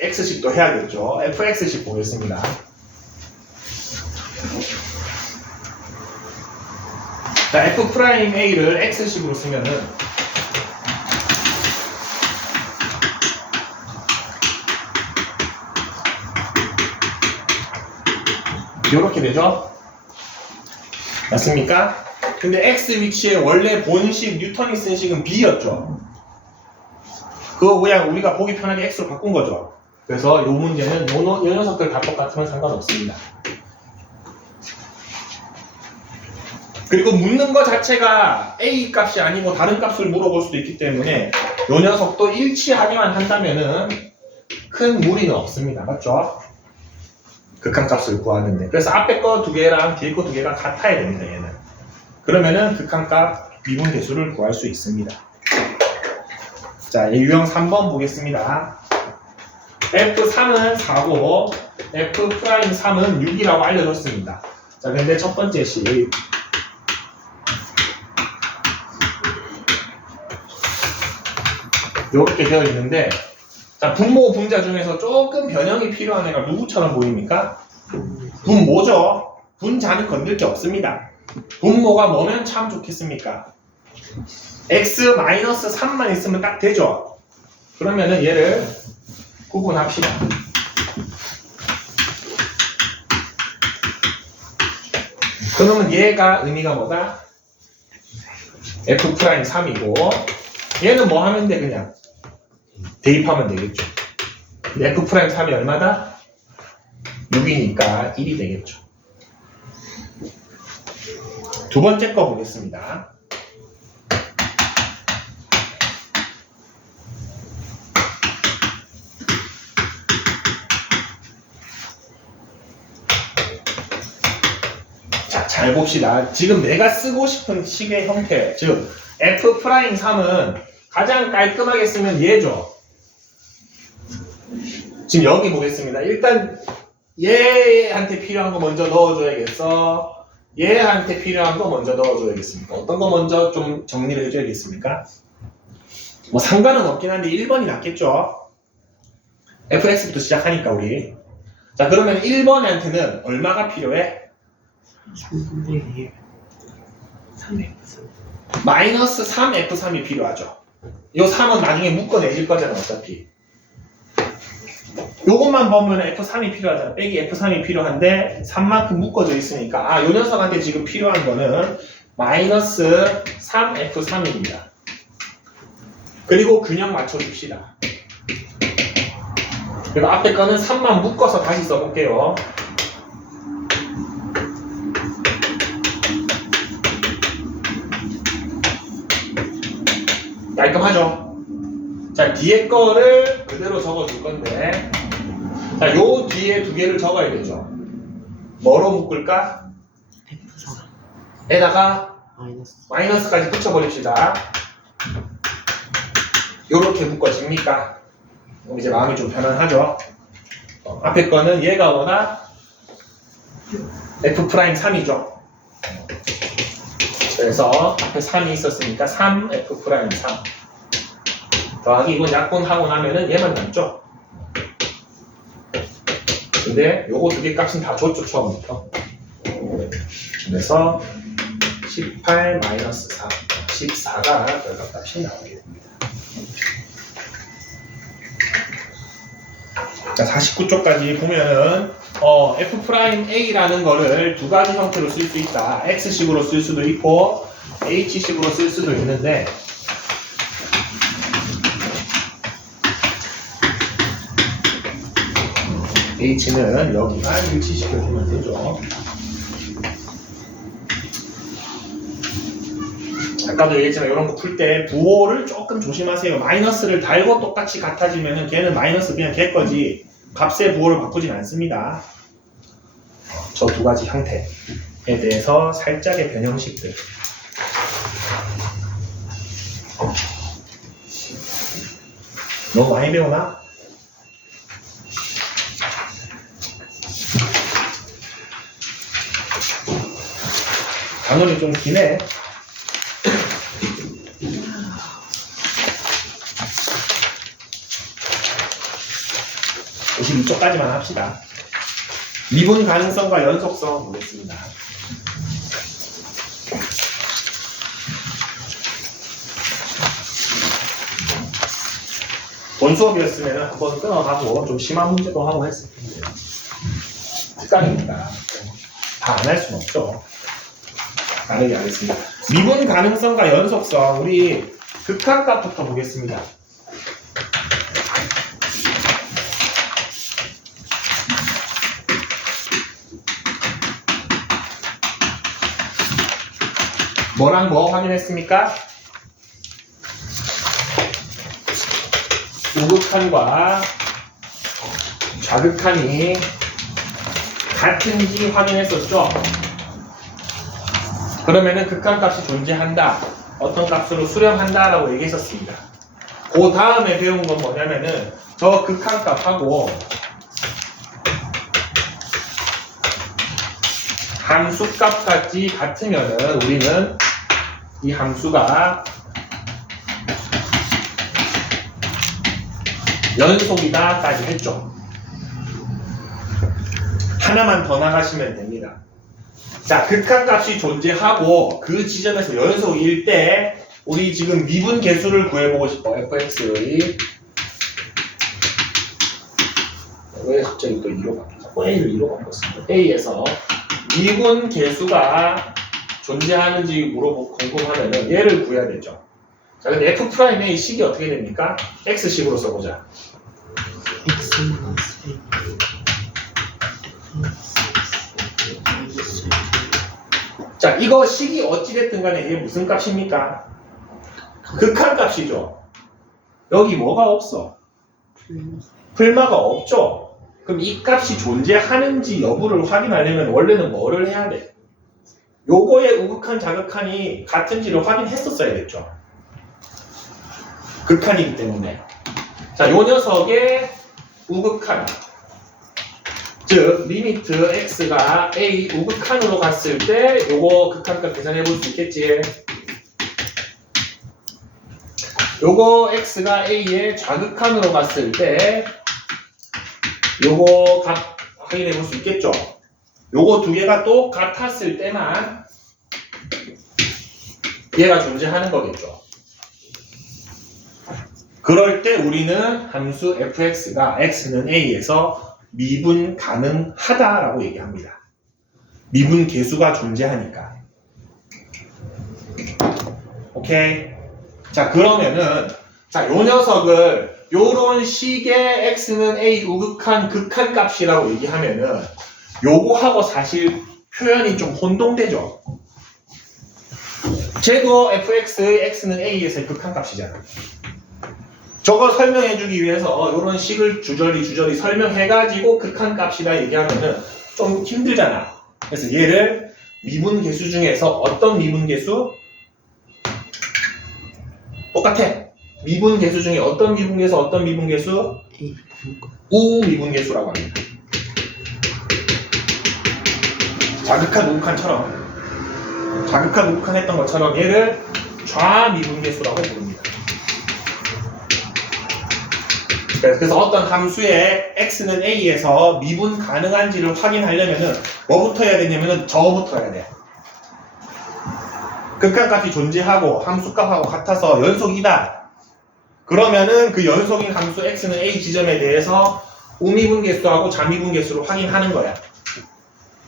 X식도 해야겠죠. FX식 보겠습니다. 자, F'A를 X식으로 쓰면은 이렇게 되죠? 맞습니까? 근데 X 위치에 원래 본식, 뉴턴이 쓴 식은 B였죠? 그거 그냥 우리가 보기 편하게 X로 바꾼 거죠? 그래서 이 문제는 요 녀석들 다 똑같으면 상관없습니다. 그리고 묻는 거 자체가 A 값이 아니고 다른 값을 물어볼 수도 있기 때문에 요 녀석도 일치하기만 한다면은 큰 무리는 없습니다. 맞죠? 극한값을 구하는데. 그래서 앞에 거 두 개랑 뒤에 거 두 개가 같아야 됩니다. 얘는. 그러면은 극한값 미분 계수를 구할 수 있습니다. 자, 유형 3번 보겠습니다. F3은 4고 F'3은 6이라고 알려줬습니다. 자, 근데 첫 번째 식 이렇게 되어 있는데, 자, 분모 분자 중에서 조금 변형이 필요한 애가 누구처럼 보입니까? 분모죠. 분자는 건들 게 없습니다. 분모가 뭐면 참 좋겠습니까? X-3만 있으면 딱 되죠. 그러면은 얘를 구분합시다. 그러면 얘가 의미가 뭐다? F'3이고 얘는 뭐 하면 돼? 그냥 대입하면 되겠죠. 근데 F'3이 얼마다? 6이니까 1이 되겠죠. 두 번째 거 보겠습니다. 자, 잘 봅시다. 지금 내가 쓰고 싶은 식의 형태, 즉 F'3은 가장 깔끔하게 쓰면 얘죠. 지금 여기 보겠습니다. 일단 얘한테 필요한 거 먼저 넣어줘야겠어. 얘한테 필요한 거 먼저 넣어줘야겠습니까? 어떤 거 먼저 좀 정리를 해줘야겠습니까? 뭐 상관은 없긴 한데 1번이 낫겠죠? fx부터 시작하니까 우리. 자, 그러면 1번한테는 얼마가 필요해? 3분의 1 3x 마이너스 3f3이 필요하죠. 요 3은 나중에 묶어내질 거잖아, 어차피. 요것만 보면 f3이 필요하잖아. 빼기 f3이 필요한데 3만큼 묶어져 있으니까 아, 요 녀석한테 지금 필요한 거는 마이너스 3f3입니다. 그리고 균형 맞춰줍시다. 그리고 앞에 거는 3만 묶어서 다시 써볼게요. 깔끔하죠? 자, 뒤에 거를 그대로 적어줄 건데, 자, 요 뒤에 두 개를 적어야 되죠. 뭐로 묶을까? F4 에다가 마이너스 마이너스까지 붙여버립시다. 요렇게 묶어집니까? 그럼 이제 마음이 좀 편안하죠? 앞에 거는 얘가 워낙 F'3이죠. 그래서 앞에 3이 있었으니까 3F'3 더하기 이건 약분하고 나면은 얘만 남죠. 근데 요거 두 개 값은 다 줬죠, 처음부터. 그래서 18 마이너스 4 14가 결과값이 나오게 됩니다. 자, 49쪽까지 보면은 F'A라는 거를 두 가지 형태로 쓸 수 있다. X식으로 쓸 수도 있고 H식으로 쓸 수도 있는데 H는 여기가 일치시켜주면 되죠. 아까도 얘기했지만 이런 거 풀 때 부호를 조금 조심하세요. 마이너스를 달고 똑같이 같아지면은 걔는 마이너스 그냥 걔 거지 값의 부호를 바꾸진 않습니다. 저 두 가지 형태에 대해서 살짝의 변형식들. 너무 많이 배우나? 단원이 좀 기네. 52쪽까지만 합시다. 미분 가능성과 연속성 보겠습니다. 본 수업이었으면 한번 끊어가고 좀 심한 문제도 하고 했을 텐데요. 특강이니까 다 안 할 수는 없죠. 다르게 하겠습니다. 미분 가능성과 연속성 우리 극한값부터 보겠습니다. 뭐랑 뭐 확인했습니까? 우극한과 좌극한이 같은지 확인했었죠? 그러면은 극한값이 존재한다. 어떤 값으로 수렴한다 라고 얘기했었습니다. 그 다음에 배운 건 뭐냐면은 저 극한값하고 함수값까지 같으면은 우리는 이 함수가 연속이다까지 했죠. 하나만 더 나가시면 됩니다. 자, 극한값이 존재하고 그 지점에서 연속일 때 우리 지금 미분 계수를 구해보고 싶어. fx의 왜 갑자기 또 2로 바뀌죠? a를 2로 바꿨습니다. a에서 미분 계수가 존재하는지 물어보고 궁금하면은 얘를 구해야 되죠. 자, 근데 F'의 식이 어떻게 됩니까? X식으로 써보자. X 마이너스 자, 이거 식이 어찌됐든 간에 이게 무슨 값입니까? 극한값이죠. 여기 뭐가 없어? 풀마가 없죠? 그럼 이 값이 존재하는지 여부를 확인하려면 원래는 뭐를 해야 돼? 요거의 우극한, 자극한이 같은지를 확인했었어야겠죠. 극한이기 때문에. 자, 요 녀석의 우극한, 즉 리미트 x가 a 우극한으로 갔을 때 요거 극한값 계산해 볼 수 있겠지. 요거 x가 a의 좌극한으로 갔을 때 요거 값 확인해 볼 수 있겠죠. 요거 두 개가 똑같았을 때만 얘가 존재하는 거겠죠. 그럴 때 우리는 함수 fx가 x는 a에서 미분 가능하다라고 얘기합니다. 미분 계수가 존재하니까. 오케이. 자, 그러면은 자, 요 녀석을 요런 식의 x는 a 우극한 극한 값이라고 얘기하면은 요거하고 사실 표현이 좀 혼동되죠. 쟤도 fx의 x는 a에서의 극한 값이잖아. 저거 설명해주기 위해서 이런 식을 주저리 설명해가지고 극한 값이다 얘기하면은 좀 힘들잖아. 그래서 얘를 미분 계수 중에서 어떤 미분 계수? 똑같아. 미분 계수 중에 어떤 미분 계수, 어떤 미분 계수? A 우 미분 계수라고 합니다. 자극한 우극한처럼 자극한 우극한 했던 것처럼 얘를 좌미분 계수라고 부릅니다. 그래서 어떤 함수의 x는 a에서 미분 가능한지를 확인하려면은 뭐부터 해야 되냐면은 저부터 해야 돼. 극한값이 존재하고 함수값하고 같아서 연속이다. 그러면은 그 연속인 함수 x는 a 지점에 대해서 우미분 계수하고 좌미분 계수를 확인하는 거야.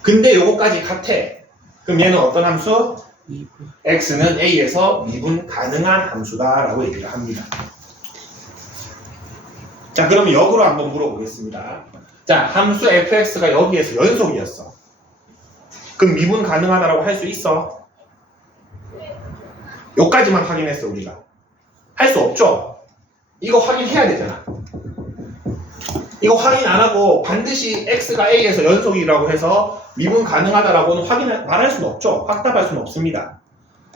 근데 요거까지 같아. 그럼 얘는 어떤 함수? x는 a에서 미분 가능한 함수다라고 얘기를 합니다. 자, 그러면 역으로 한번 물어보겠습니다. 자, 함수 fx가 여기에서 연속이었어. 그럼 미분 가능하다라고 할 수 있어? 여기까지만 확인했어, 우리가. 할 수 없죠? 이거 확인해야 되잖아. 이거 확인 안 하고 반드시 x가 a에서 연속이라고 해서 미분 가능하다라고는 말할 수는 없죠. 확답할 수는 없습니다.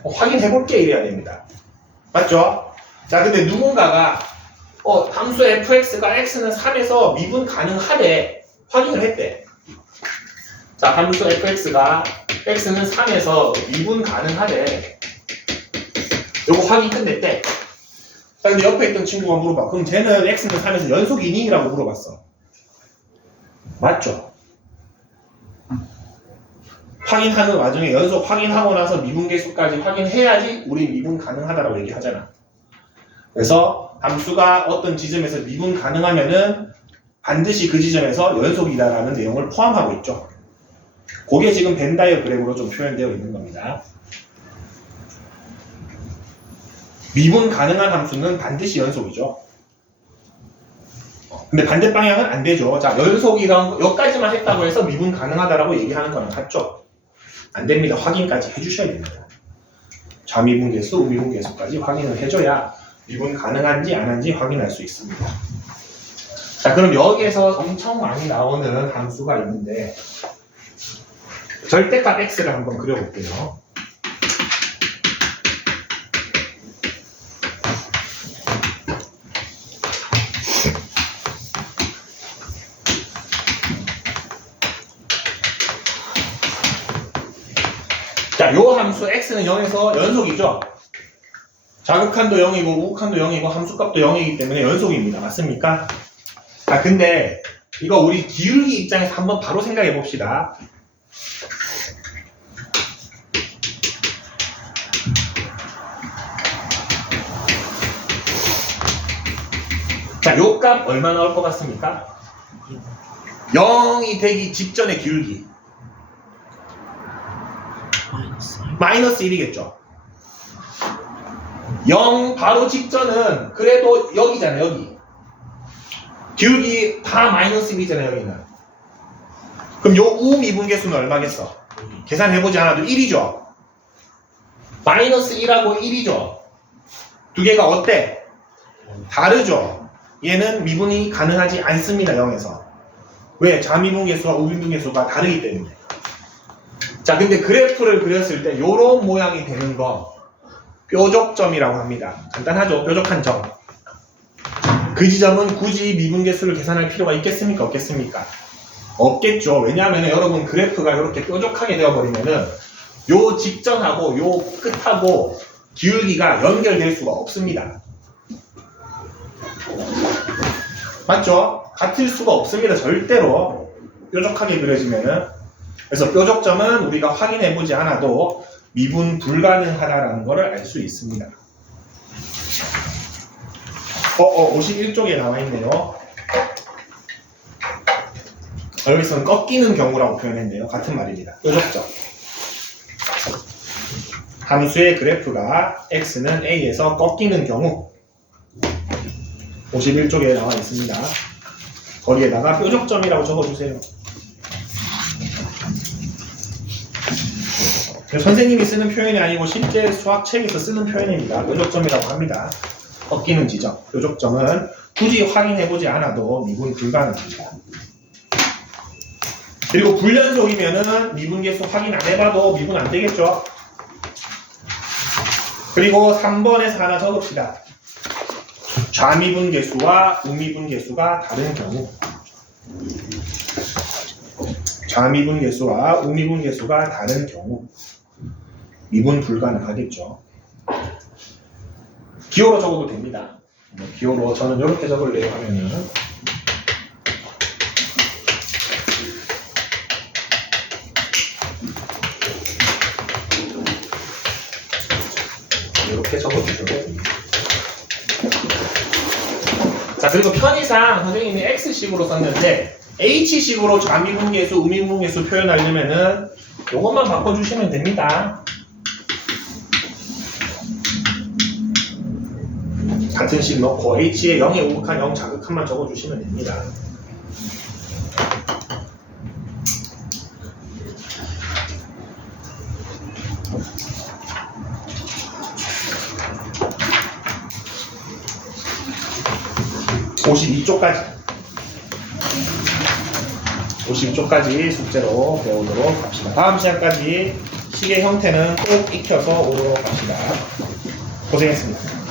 확인해볼게 이래야 됩니다. 맞죠? 자, 근데 누군가가 함수 fx가 x는 3에서 미분 가능하대. 확인을 했대. 자, 함수 fx가 x는 3에서 미분 가능하대. 요거 확인 끝냈대. 자, 근데 옆에 있던 친구가 물어봐. 그럼 쟤는 x는 3에서 연속이니? 라고 물어봤어. 맞죠? 확인하는 와중에 연속 확인하고 나서 미분 계수까지 확인해야지 우리 미분 가능하다라고 얘기하잖아. 그래서 함수가 어떤 지점에서 미분 가능하면은 반드시 그 지점에서 연속이다라는 내용을 포함하고 있죠. 그게 지금 벤 다이어그램으로 좀 표현되어 있는 겁니다. 미분 가능한 함수는 반드시 연속이죠. 근데 반대 방향은 안 되죠. 자, 연속이랑 여기까지만 했다고 해서 미분 가능하다라고 얘기하는 거랑 같죠. 안 됩니다. 확인까지 해주셔야 됩니다. 좌미분 계수, 우미분 계수까지 확인을 해줘야 미분 가능한지 안 한지 확인할 수 있습니다. 자, 그럼 여기에서 엄청 많이 나오는 함수가 있는데 절대값 x를 한번 그려볼게요. 자, 요 함수 x는 0에서 연속이죠. 자극한도 0이고 우극한도 0이고 함수값도 0이기 때문에 연속입니다. 맞습니까? 자, 근데 이거 우리 기울기 입장에서 한번 바로 생각해 봅시다. 자, 요 값 얼마 나올 것 같습니까? 0이 되기 직전의 기울기. 마이너스 1이겠죠. 0 바로 직전은 그래도 여기잖아요. 여기. 기울기 다 마이너스 1이잖아요. 여기는. 그럼 요 우미분계수는 얼마겠어? 계산해보지 않아도 1이죠. 마이너스 1하고 1이죠. 두 개가 어때? 다르죠. 얘는 미분이 가능하지 않습니다. 0에서. 왜? 좌미분계수와 우미분계수가 다르기 때문에. 자, 근데 그래프를 그렸을 때 요런 모양이 되는 거 뾰족점이라고 합니다. 간단하죠? 뾰족한 점. 그 지점은 굳이 미분계수를 계산할 필요가 있겠습니까? 없겠습니까? 없겠죠. 왜냐하면 여러분 그래프가 이렇게 뾰족하게 되어버리면은 요 직전하고 요 끝하고 기울기가 연결될 수가 없습니다. 맞죠? 같을 수가 없습니다. 절대로 뾰족하게 그려지면은. 그래서 뾰족점은 우리가 확인해보지 않아도 미분 불가능하다라는 것을 알 수 있습니다. 51쪽에 나와 있네요. 여기서는 꺾이는 경우라고 표현했네요. 같은 말입니다. 뾰족점. 함수의 그래프가 x는 a에서 꺾이는 경우 51쪽에 나와 있습니다. 거기에다가 뾰족점이라고 적어주세요. 선생님이 쓰는 표현이 아니고 실제 수학책에서 쓰는 표현입니다. 뾰족점이라고 합니다. 꺾이는 지점. 뾰족점은 굳이 확인해보지 않아도 미분 불가능합니다. 그리고 불연속이면은 미분계수 확인 안 해봐도 미분 안 되겠죠? 그리고 3번에서 하나 적읍시다. 좌미분계수와 우미분계수가 다른 경우. 좌미분계수와 우미분계수가 다른 경우. 미분 불가능하겠죠. 기호로 적어도 됩니다. 기호로 저는 이렇게 적을래요 하면은 이렇게 적어주셔도 됩니다. 자, 그리고 편의상 선생님이 X식으로 썼는데 H식으로 좌미분계수, 우미분계수 표현하려면은 이것만 바꿔주시면 됩니다. 같은 식 넣고 H에 0에 우극한 0 자극한만 적어주시면 됩니다. (52쪽까지) 숙제로 배우도록 합시다. 다음 시간까지 식의 형태는 꼭 익혀서 오도록 합시다. 고생했습니다.